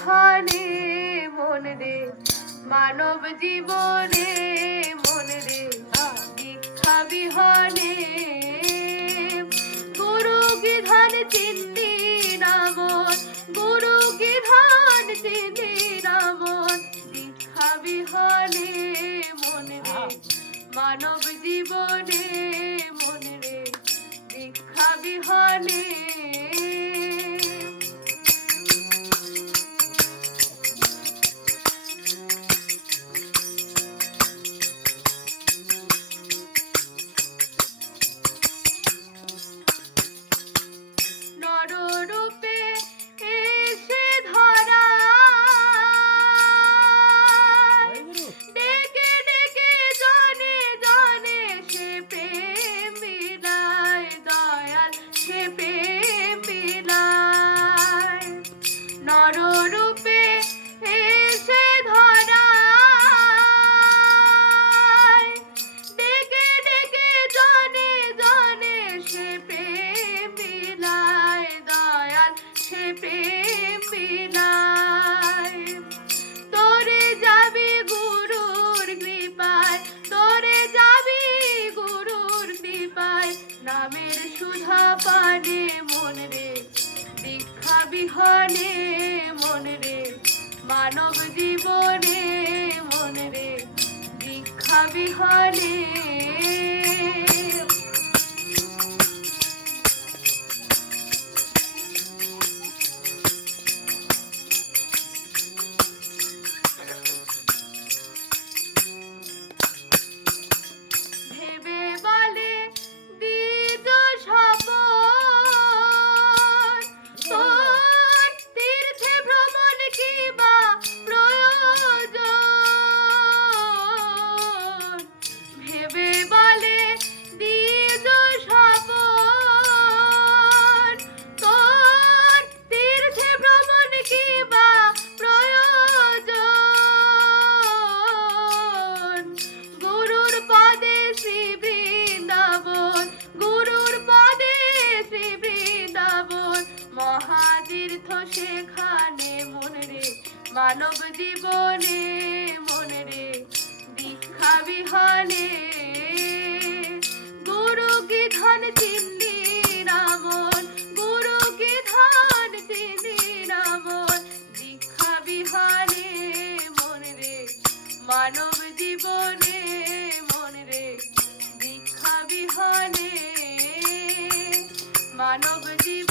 বিহনে মন রে, মানব জীবনে মন রে, দীক্ষা বিহনে গুরু বিধান চিন্তি না মন, গুরু বিধান চিন্তি না মন, দীক্ষা বিহনে মন রে, মানব জীবনে মন রে, দীক্ষা বিহনে। নররূপে এসে ধরা, ডেকে ডেকে জনে জনে সে প্রেম বিলায়, দয়াল সে প্রেম বিলায়। নররূপে এসে ধরা, ডেকে ডেকে জনে জনে সে প্রেম বিলায়, দয়াল সে প্রেম বিলায়। তোরে যাবি গুরুর কৃপায়, তোরে যাবি গুরুর কৃপায়, নামের সুধা পানে মন রে, দীক্ষা বিহনে মন রে, মানব জীবনে মন রে, দীক্ষা বিহনে। ভেবে বলে দিত স্বপন, তোর তীর্থে ভ্রমণ কি বা প্রয়োজন। ভেবে বলে দিত স্বপন, তোর তীর্থে ভ্রমণ কি বা প্রয়োজন। গুরুর পদে শ্রী বৃন্দাবন, গুরুর পদে শ্রী বৃন্দাবন, মহাতীর্থ সেখানে মন রে, মানব জীবনে মন রে, দীক্ষা বিহনে। গুরু কি ধন চিনলি না মন, গুরু কি ধন চিনলি না মন, দীক্ষা বিহনে মন রে, মানব জীবনে মন রে, দীক্ষা বিহনে, মানব জীবনে।